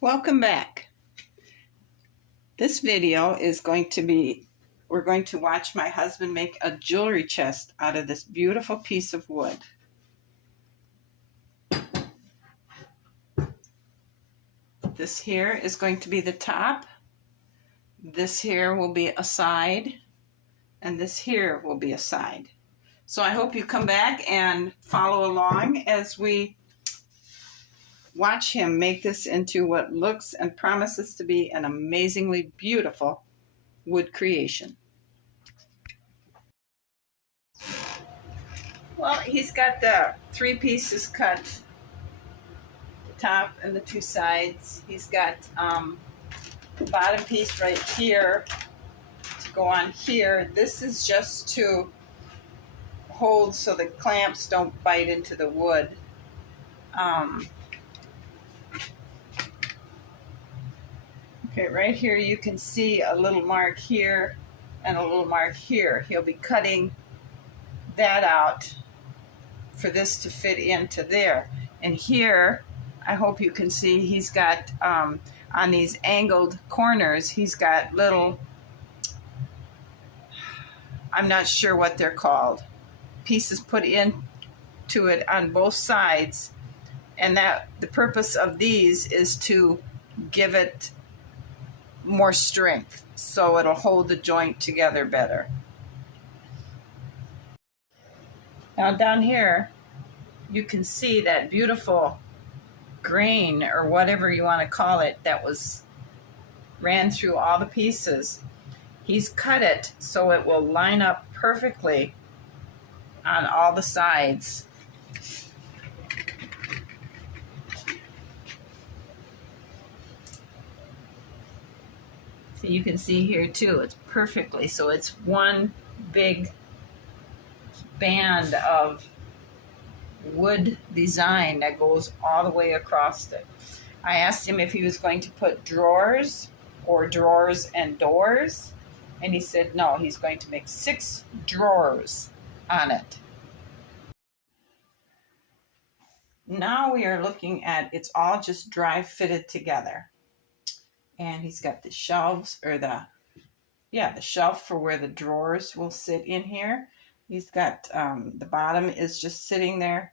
Welcome back. This video is going to be, we're going to watch my husband make a jewelry chest out of this beautiful piece of wood. This here is going to be the top. This here will be a side, and this here will be a side. So I hope you come back and follow along as we watch him make this into what looks and promises to be an amazingly beautiful wood creation. Well, he's got the 3 pieces cut, the top and the 2 sides. He's got the bottom piece right here to go on here. This is just to hold so the clamps don't bite into the wood. Okay, right here you can see a little mark here and a little mark here. He'll be cutting that out for this to fit into there. And here, I hope you can see, he's got on these angled corners, he's got little, I'm not sure what they're called, pieces put into it on both sides. And that the purpose of these is to give it more strength so it'll hold the joint together better. Now down here you can see that beautiful grain, or whatever you want to call it, that ran through all the pieces. He's cut it so it will line up perfectly on all the sides. So you can see here too, it's perfectly, so it's one big band of wood design that goes all the way across it. I asked him if he was going to put drawers or drawers and doors, and he said no, he's going to make 6 drawers on it. Now we are looking at, it's all just dry fitted together. And he's got the shelves, or the shelf for where the drawers will sit in here. He's got the bottom is just sitting there.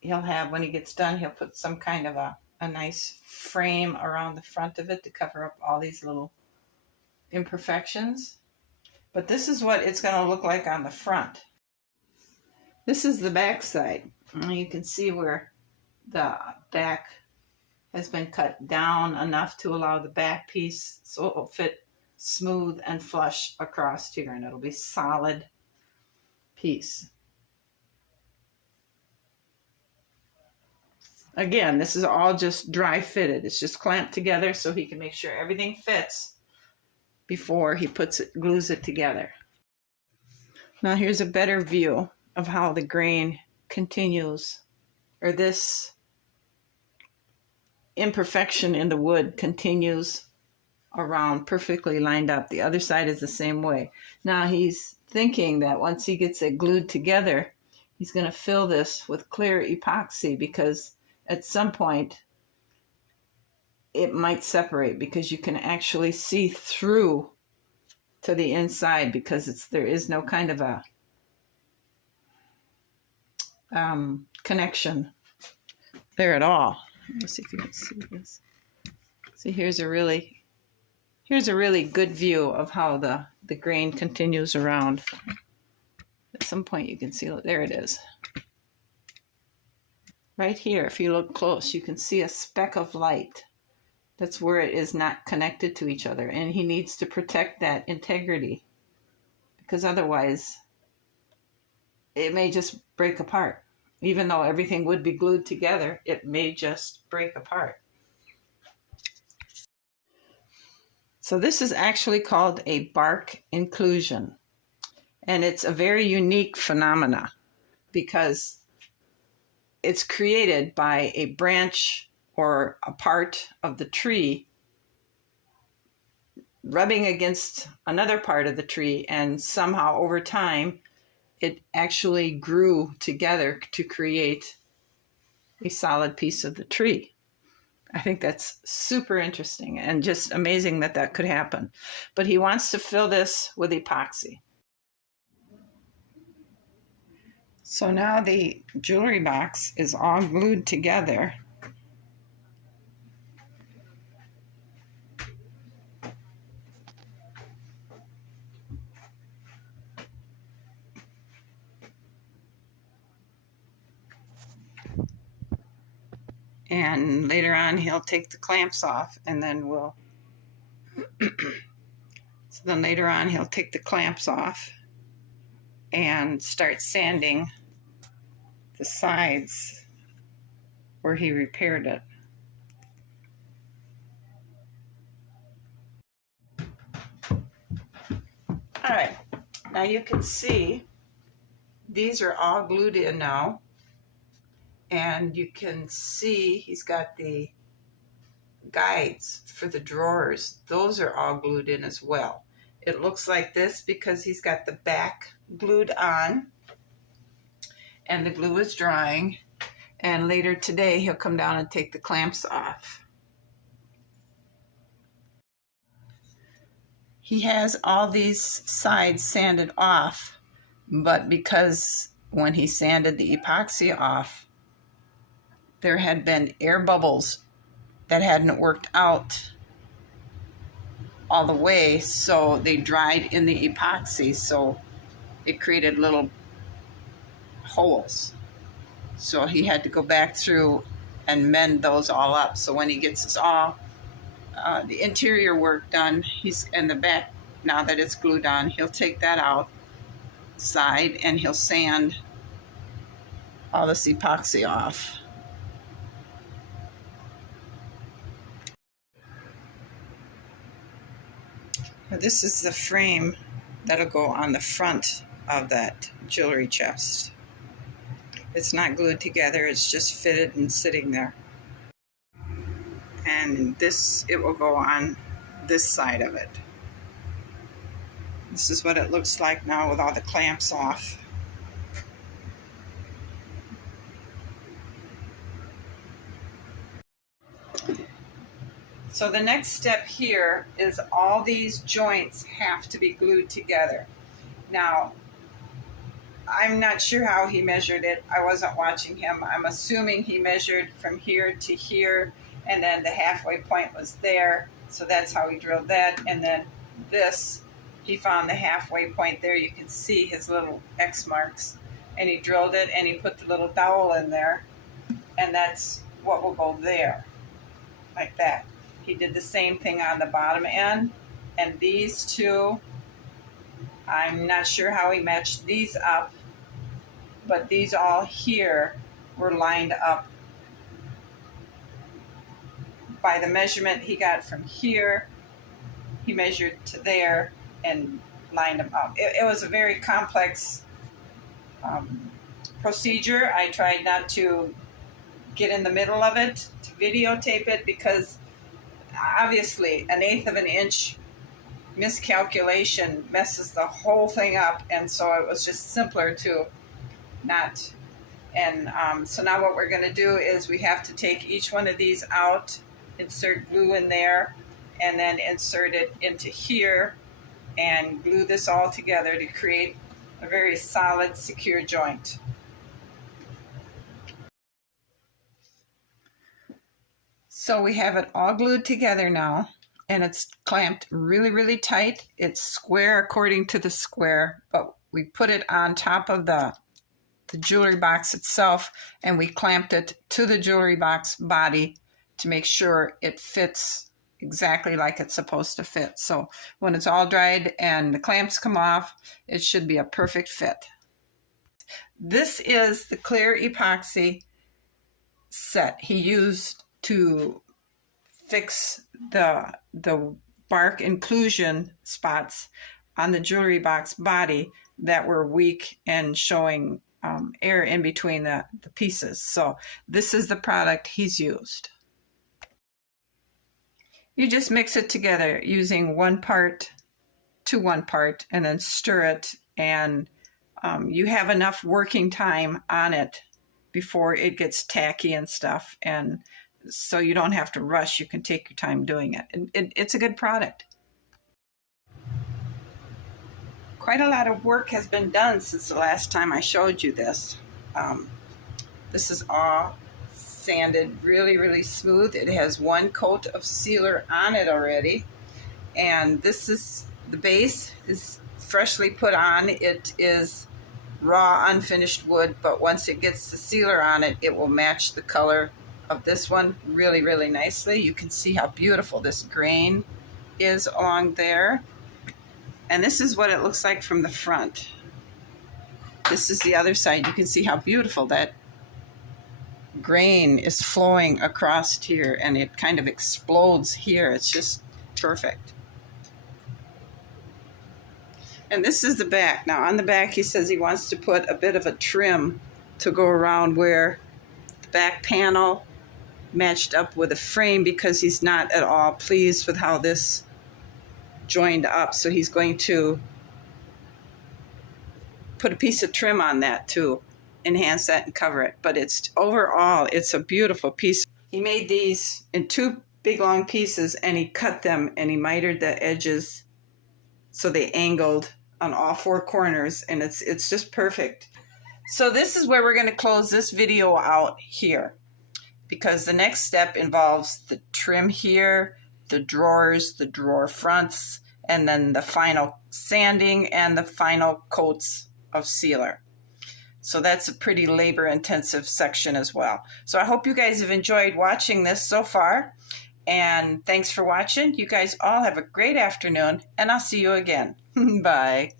He'll have, when he gets done, he'll put some kind of a nice frame around the front of it to cover up all these little imperfections. But this is what it's going to look like on the front. This is the back side. You can see where the back has been cut down enough to allow the back piece so it will fit smooth and flush across here, and it'll be solid piece. Again, this is all just dry fitted. It's just clamped together so he can make sure everything fits before he glues it together. Now here's a better view of how the grain continues, or this imperfection in the wood continues around, perfectly lined up. The other side is the same way. Now he's thinking that once he gets it glued together, he's going to fill this with clear epoxy, because at some point it might separate, because you can actually see through to the inside, because there is no kind of a connection there at all. Let's see if you can see this. See, here's a really good view of how the grain continues around. At some point you can see, there it is. Right here, if you look close, you can see a speck of light. That's where it is not connected to each other, and he needs to protect that integrity, because otherwise it may just break apart. Even though everything would be glued together, it may just break apart. So this is actually called a bark inclusion. And it's a very unique phenomena, because it's created by a branch or a part of the tree rubbing against another part of the tree, and somehow over time it actually grew together to create a solid piece of the tree. I think that's super interesting and just amazing that that could happen. But he wants to fill this with epoxy. So now the jewelry box is all glued together. And later on, he'll take the clamps off, and then we'll. So then later on, he'll take the clamps off and start sanding the sides where he repaired it. All right, now you can see these are all glued in now. And you can see he's got the guides for the drawers. Those are all glued in as well. It looks like this because he's got the back glued on and the glue is drying. And later today, he'll come down and take the clamps off. He has all these sides sanded off, but because when he sanded the epoxy off, there had been air bubbles that hadn't worked out all the way, so they dried in the epoxy, so it created little holes. So he had to go back through and mend those all up. So when he gets this all, the interior work done, he's in the back, now that it's glued on, he'll take that outside and he'll sand all this epoxy off. Now this is the frame that'll go on the front of that jewelry chest. It's not glued together, it's just fitted and sitting there. And this, it will go on this side of it. This is what it looks like now with all the clamps off. So the next step here is all these joints have to be glued together. Now, I'm not sure how he measured it. I wasn't watching him. I'm assuming he measured from here to here, and then the halfway point was there. So that's how he drilled that. And then this, he found the halfway point there. You can see his little X marks. And he drilled it, and he put the little dowel in there. And that's what will go there, like that. He did the same thing on the bottom end. And these two, I'm not sure how he matched these up, but these all here were lined up by the measurement he got from here. He measured to there and lined them up. It was a very complex procedure. I tried not to get in the middle of it to videotape it because obviously an 1/8 of an inch miscalculation messes the whole thing up, and so it was just simpler to not. And so now what we're going to do is we have to take each one of these out, insert glue in there, and then insert it into here and glue this all together to create a very solid, secure joint. So we have it all glued together now, and it's clamped really, really tight. It's square according to the square, but we put it on top of the jewelry box itself, and we clamped it to the jewelry box body to make sure it fits exactly like it's supposed to fit. So when it's all dried and the clamps come off, it should be a perfect fit. This is the clear epoxy set he used to fix the bark inclusion spots on the jewelry box body that were weak and showing air in between the pieces. So this is the product he's used. You just mix it together using 1 part to 1 part and then stir it, and you have enough working time on it before it gets tacky and stuff, and so you don't have to rush. You can take your time doing it. And it's a good product. Quite a lot of work has been done since the last time I showed you this. This is all sanded really, really smooth. It has one coat of sealer on it already. And this is, the base is freshly put on. It is raw, unfinished wood, but once it gets the sealer on it, it will match the color of this one really, really nicely. You can see how beautiful this grain is along there. And this is what it looks like from the front. This is the other side. You can see how beautiful that grain is flowing across here, and it kind of explodes here. It's just perfect. And this is the back. Now on the back, he says he wants to put a bit of a trim to go around where the back panel matched up with a frame, because he's not at all pleased with how this joined up. So he's going to put a piece of trim on that to enhance that and cover it. But it's overall, it's a beautiful piece. He made these in 2 big long pieces, and he cut them and he mitered the edges so they angled on all 4 corners, and it's just perfect. So this is where we're going to close this video out here, because the next step involves the trim here, the drawers, the drawer fronts, and then the final sanding and the final coats of sealer. So that's a pretty labor-intensive section as well. So I hope you guys have enjoyed watching this so far, and thanks for watching. You guys all have a great afternoon, and I'll see you again. Bye.